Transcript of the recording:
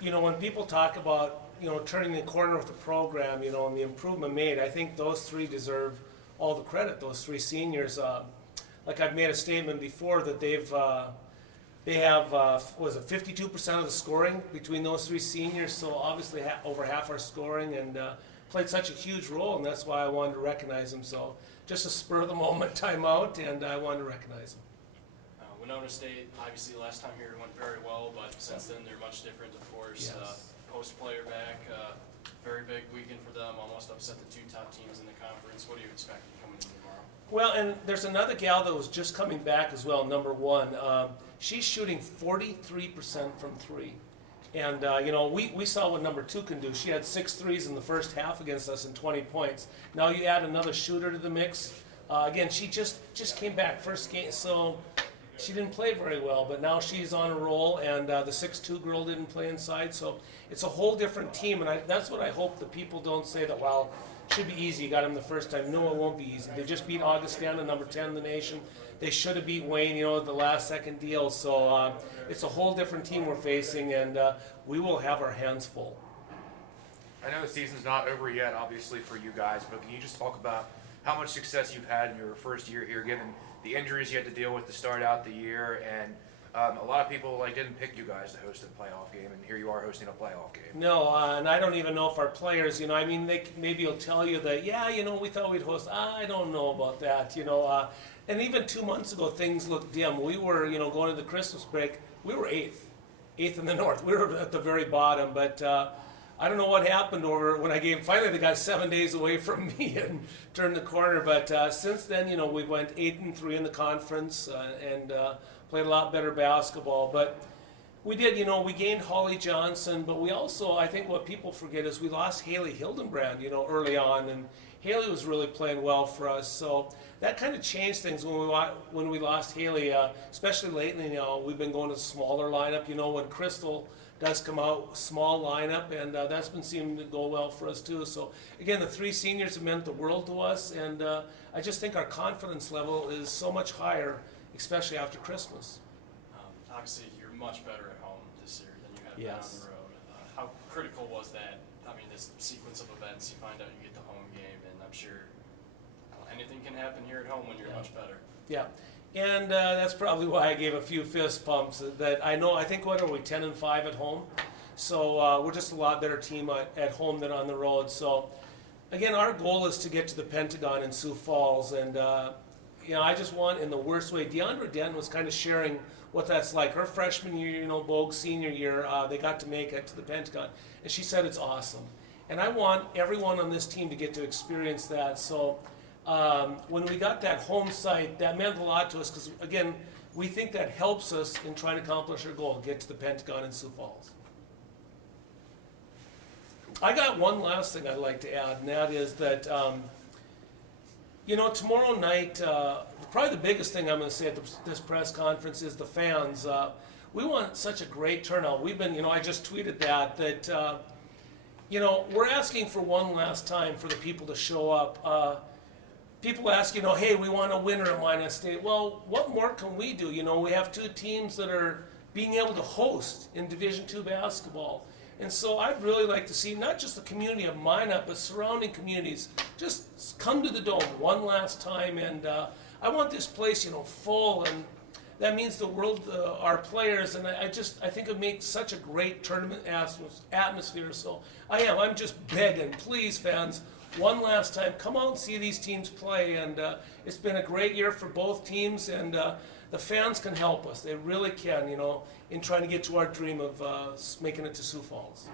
when people talk about, turning the corner with the program, and the improvement made, I think those three deserve all the credit, those three seniors. Like I've made a statement before that they have, was it 52% of the scoring between those three seniors, so obviously over half our scoring, and played such a huge role, and that's why I wanted to recognize them. So just a spur of the moment timeout, and I wanted to recognize them. Winona State, obviously last time here went very well, but since then they're much different, of course. Yes. Post-player back, very big weekend for them, almost upset the two top teams in the conference. What do you expect coming in tomorrow? Well, and there's another gal that was just coming back as well, number one. She's shooting 43% from three. And, we saw what number two can do. She had 6 threes in the first half against us and 20 points. Now you add another shooter to the mix. Again, she just came back first game, so she didn't play very well, but now she's on a roll, and the 6'2" girl didn't play inside, so it's a whole different team, and that's what I hope that people don't say that, well, it should be easy, you got them the first time. No, it won't be easy. They just beat Augustana, number 10 in the nation. They should have beat Wayne, the last second deal, so it's a whole different team we're facing, and we will have our hands full. I know the season's not over yet, obviously, for you guys, but can you just talk about how much success you've had in your first year here, given the injuries you had to deal with to start out the year, and a lot of people didn't pick you guys to host a playoff game, and here you are hosting a playoff game. No, and I don't even know if our players, they maybe will tell you that, we thought we'd host. I don't know about that, and even 2 months ago, things looked dim. We were, going to the Christmas break, we were eighth in the North. We were at the very bottom, but I don't know what happened finally they got 7 days away from me and turned the corner, but since then, we went 8-3 in the conference, and played a lot better basketball, but we did, we gained Holly Johnson, but we also, I think what people forget is we lost Haley Hildenbrand, early on, and Haley was really playing well for us, so that kind of changed things when we lost Haley, especially lately. We've been going to a smaller lineup. When Kristal does come out, small lineup, and that's been seeming to go well for us too. So again, the three seniors have meant the world to us, and I just think our confidence level is so much higher, especially after Christmas. Obviously, you're much better at home this year than you have been on Yes. the road. How critical was that? This sequence of events, you find out you get the home game, and I'm sure anything can happen here at home when you're much better. Yeah, and that's probably why I gave a few fist pumps. That I think what are we, 10-5 at home? So we're just a lot better team at home than on the road. So again, our goal is to get to the Pentagon in Sioux Falls, and I just want, in the worst way, Diondra Denton was kind of sharing what that's like. Her freshman year, Bogue senior year, they got to make it to the Pentagon, and she said it's awesome. And I want everyone on this team to get to experience that. So when we got that home site, that meant a lot to us because, again, we think that helps us in trying to accomplish our goal, get to the Pentagon in Sioux Falls. I got one last thing I'd like to add, and that is that, tomorrow night, probably the biggest thing I'm going to say at this press conference is the fans. We want such a great turnout. We've been, I just tweeted that we're asking for one last time for the people to show up. People ask, hey, we want a winner at Winona State. Well, what more can we do? We have two teams that are being able to host in Division II basketball. And so I'd really like to see not just the community of Minot, but surrounding communities just come to the Dome one last time. And I want this place, full. And that means the world, our players. And I think it makes such a great tournament atmosphere. So I'm just begging, please, fans, one last time, come out and see these teams play. And it's been a great year for both teams. And the fans can help us. They really can, in trying to get to our dream of making it to Sioux Falls.